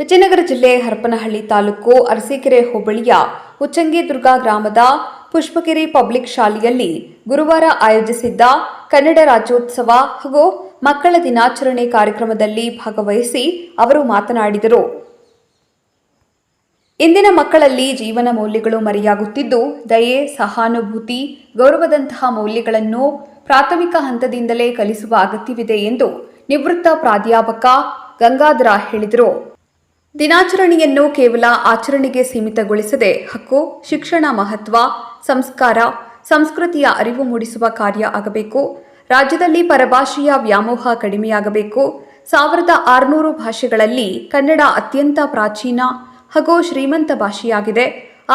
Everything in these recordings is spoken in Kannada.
ವಿಜಯನಗರ ಜಿಲ್ಲೆ ಹರಪನಹಳ್ಳಿ ತಾಲೂಕು ಅರಸೀಕೆರೆ ಹೋಬಳಿಯ ಉಚ್ಚಂಗಿದುರ್ಗ ಗ್ರಾಮದ ಪುಷ್ಪಗಿರಿ ಪಬ್ಲಿಕ್ ಶಾಲೆಯಲ್ಲಿ ಗುರುವಾರ ಆಯೋಜಿಸಿದ್ದ ಕನ್ನಡ ರಾಜ್ಯೋತ್ಸವ ಹಾಗೂ ಮಕ್ಕಳ ದಿನಾಚರಣೆ ಕಾರ್ಯಕ್ರಮದಲ್ಲಿ ಭಾಗವಹಿಸಿ ಅವರು ಮಾತನಾಡಿದರು. ಇಂದಿನ ಮಕ್ಕಳಲ್ಲಿ ಜೀವನ ಮೌಲ್ಯಗಳು ಮರೆಯಾಗುತ್ತಿದ್ದು, ದಯೆ, ಸಹಾನುಭೂತಿ, ಗೌರವದಂತಹ ಮೌಲ್ಯಗಳನ್ನು ಪ್ರಾಥಮಿಕ ಹಂತದಿಂದಲೇ ಕಲಿಸುವ ಅಗತ್ಯವಿದೆ ಎಂದು ನಿವೃತ್ತ ಪ್ರಾಧ್ಯಾಪಕ ಗಂಗಾಧರ ಹೇಳಿದರು. ದಿನಾಚರಣೆಯನ್ನು ಕೇವಲ ಆಚರಣೆಗೆ ಸೀಮಿತಗೊಳಿಸದೆ ಹಕ್ಕು, ಶಿಕ್ಷಣ ಮಹತ್ವ, ಸಂಸ್ಕಾರ, ಸಂಸ್ಕೃತಿಯ ಅರಿವು ಮೂಡಿಸುವ ಕಾರ್ಯ ಆಗಬೇಕು. ರಾಜ್ಯದಲ್ಲಿ ಪರಭಾಷೆಯ ವ್ಯಾಮೋಹ ಕಡಿಮೆಯಾಗಬೇಕು. 1600 ಭಾಷೆಗಳಲ್ಲಿ ಕನ್ನಡ ಅತ್ಯಂತ ಪ್ರಾಚೀನ ಹಾಗೂ ಶ್ರೀಮಂತ ಭಾಷೆಯಾಗಿದೆ.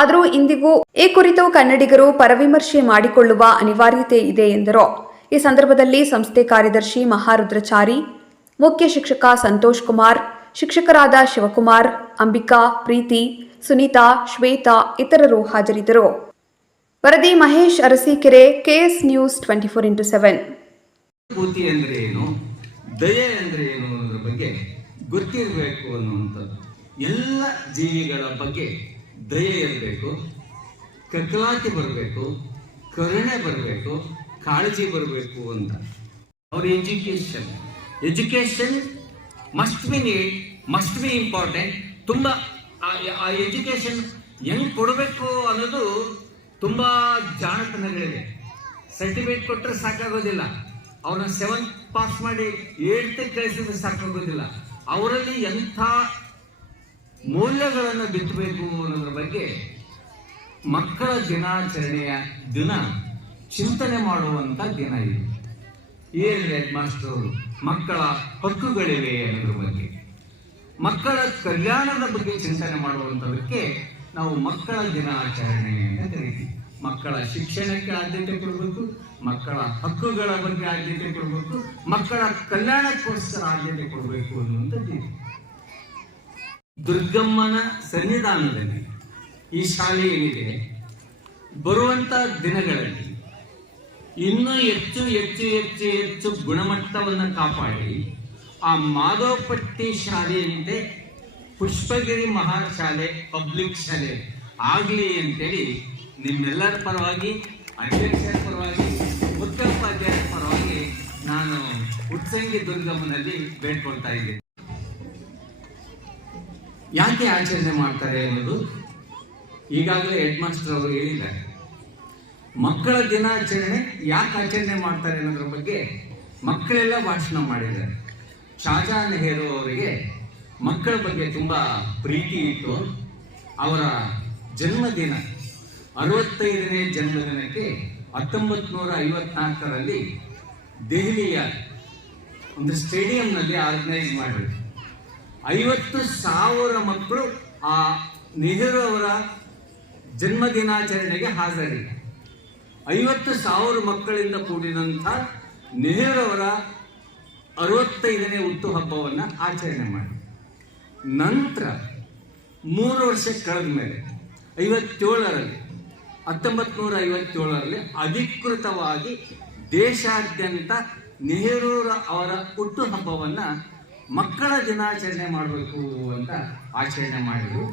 ಆದರೂ ಇಂದಿಗೂ ಈ ಕುರಿತು ಕನ್ನಡಿಗರು ಪರವಿಮರ್ಶೆ ಮಾಡಿಕೊಳ್ಳುವ ಅನಿವಾರ್ಯತೆ ಇದೆ ಎಂದರು. ಈ ಸಂದರ್ಭದಲ್ಲಿ ಸಂಸ್ಥೆ ಕಾರ್ಯದರ್ಶಿ ಮಹಾರುದ್ರಚಾರಿ, ಮುಖ್ಯ ಶಿಕ್ಷಕ ಸಂತೋಷ್ ಕುಮಾರ್, ಶಿಕ್ಷಕರಾದ ಶಿವಕುಮಾರ್, ಅಂಬಿಕಾ, ಪ್ರೀತಿ, ಸುನೀತಾ, ಶ್ವೇತಾ ಇತರರು ಹಾಜರಿದ್ದರು. ವರದಿ Mahesh, Arsikere, KS news 24x7. ಭೂತಿ ಅಂದ್ರೆ ಏನು, ದಯೆ ಅಂದ್ರೆ ಏನು ಅನ್ನೋದ್ರ ಬಗ್ಗೆ ಗೊತ್ತಿರಬೇಕು ಅನ್ನುವಂಥದ್ದು. ಎಲ್ಲ ಜೀವಿಗಳ ಬಗ್ಗೆ ದಯೆ ಇರಬೇಕು, ಕಕ್ಕಲಾತಿ ಬರಬೇಕು, ಕರುಣೆ ಬರಬೇಕು, ಕಾಳಜಿ ಬರಬೇಕು ಅಂತ. ಅವ್ರ education must be need, must be important. ತುಂಬ ಆ ಎಜುಕೇಶನ್ ಹೆಂಗ್ ಕೊಡಬೇಕು ಅನ್ನೋದು ತುಂಬ ಜಾಣತನಗಳಿವೆ. ಸರ್ಟಿಫಿಕೇಟ್ ಕೊಟ್ಟರೆ ಸಾಕಾಗೋದಿಲ್ಲ, ಅವ್ರನ್ನ 7th ಪಾಸ್ ಮಾಡಿ 8th ಕಳಿಸಿದ್ರೆ ಸಾಕಾಗೋದಿಲ್ಲ. ಅವರಲ್ಲಿ ಎಂಥ ಮೌಲ್ಯಗಳನ್ನು ಬಿತ್ತಬೇಕು ಅನ್ನೋದ್ರ ಬಗ್ಗೆ ಮಕ್ಕಳ ದಿನಾಚರಣೆಯ ದಿನ ಚಿಂತನೆ ಮಾಡುವಂಥ ದಿನ ಇದು. ಏನು ಹೆಡ್ ಮಾಸ್ಟರ್ ಅವರು ಮಕ್ಕಳ ಹಕ್ಕುಗಳಿವೆ ಅನ್ನೋದ್ರ ಬಗ್ಗೆ, ಮಕ್ಕಳ ಕಲ್ಯಾಣದ ಬಗ್ಗೆ ಚಿಂತನೆ ಮಾಡುವಂಥದಕ್ಕೆ ನಾವು ಮಕ್ಕಳ ದಿನಾಚರಣೆ ಅಂತ ಕರಿತೀವಿ. ಮಕ್ಕಳ ಶಿಕ್ಷಣಕ್ಕೆ ಆದ್ಯತೆ ಕೊಡಬೇಕು, ಮಕ್ಕಳ ಹಕ್ಕುಗಳ ಬಗ್ಗೆ ಆದ್ಯತೆ ಕೊಡಬೇಕು, ಮಕ್ಕಳ ಕಲ್ಯಾಣಕ್ಕೋಸ್ಕರ ಆದ್ಯತೆ ಕೊಡಬೇಕು ಅನ್ನುವಂಥದ್ದು. ದುರ್ಗಮ್ಮನ ಸನ್ನಿಧಾನದಲ್ಲಿ ಈ ಶಾಲೆ ಏನಿದೆ, ಬರುವಂತ ದಿನಗಳಲ್ಲಿ ಇನ್ನೂ ಹೆಚ್ಚು ಹೆಚ್ಚು ಹೆಚ್ಚು ಹೆಚ್ಚು ಗುಣಮಟ್ಟವನ್ನು ಕಾಪಾಡಿ ಆ ಮಾಧವಪಟ್ಟಿ ಶಾಲೆಯಂತೆ ಪುಷ್ಪಗಿರಿ ಮಹಾಶಾಲೆ ಪಬ್ಲಿಕ್ ಶಾಲೆ ಆಗಲಿ ಅಂತೇಳಿ ನಿಮ್ಮೆಲ್ಲರ ಪರವಾಗಿ, ಅಧ್ಯಕ್ಷರ ಪರವಾಗಿ, ಮುಖ್ಯೋಪಾಧ್ಯಾಯರ ಪರವಾಗಿ ನಾನು ಉಚ್ಚಂಗಿ ದುರ್ಗಮ್ಮನಲ್ಲಿ ಬೇಡ್ಕೊಳ್ತಾ ಇದ್ದೀನಿ. ಯಾಕೆ ಆಚರಣೆ ಮಾಡ್ತಾರೆ ಅನ್ನೋದು ಈಗಾಗಲೇ ಹೆಡ್ ಮಾಸ್ಟರ್ ಅವರು ಹೇಳಿದ್ದಾರೆ. ಮಕ್ಕಳ ದಿನಾಚರಣೆ ಯಾಕೆ ಆಚರಣೆ ಮಾಡ್ತಾರೆ ಅನ್ನೋದ್ರ ಬಗ್ಗೆ ಮಕ್ಕಳೆಲ್ಲ ಭಾಷಣ ಮಾಡಿದ್ದಾರೆ. ಶಹಜಹಾನ್ ನೆಹರು ಅವರಿಗೆ ಮಕ್ಕಳ ಬಗ್ಗೆ ತುಂಬ ಪ್ರೀತಿ ಇತ್ತು. ಅವರ ಜನ್ಮದಿನ 65ನೇ ಜನ್ಮದಿನಕ್ಕೆ 1954ರಲ್ಲಿ ದೆಹಲಿಯ ಒಂದು ಸ್ಟೇಡಿಯಂನಲ್ಲಿ ಆರ್ಗನೈಸ್ ಮಾಡಿದ್ರು. 50,000 ಮಕ್ಕಳು ಆ ನೆಹರು ಅವರ ಜನ್ಮದಿನಾಚರಣೆಗೆ ಹಾಜರಿದ್ದರು. 50,000 ಮಕ್ಕಳಿಂದ ಕೂಡಿದಂಥ ನೆಹರು ಅವರ 65ನೇ ಹುಟ್ಟುಹಬ್ಬವನ್ನು ಆಚರಣೆ ಮಾಡಿ ನಂತರ 3 ವರ್ಷ ಕಳೆದ ಮೇಲೆ 1957ರಲ್ಲಿ ಅಧಿಕೃತವಾಗಿ ದೇಶಾದ್ಯಂತ ನೆಹರು ಅವರ ಹುಟ್ಟುಹಬ್ಬವನ್ನು ಮಕ್ಕಳ ದಿನಾಚರಣೆ ಮಾಡಬೇಕು ಅಂತ ಆಚರಣೆ ಮಾಡಿದರು.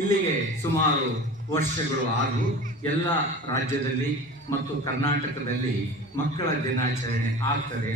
ಇಲ್ಲಿಗೆ ಸುಮಾರು ವರ್ಷಗಳು ಆದವು. ಎಲ್ಲ ರಾಜ್ಯದಲ್ಲಿ ಮತ್ತು ಕರ್ನಾಟಕದಲ್ಲಿ ಮಕ್ಕಳ ದಿನಾಚರಣೆ ಆಗ್ತದೆ.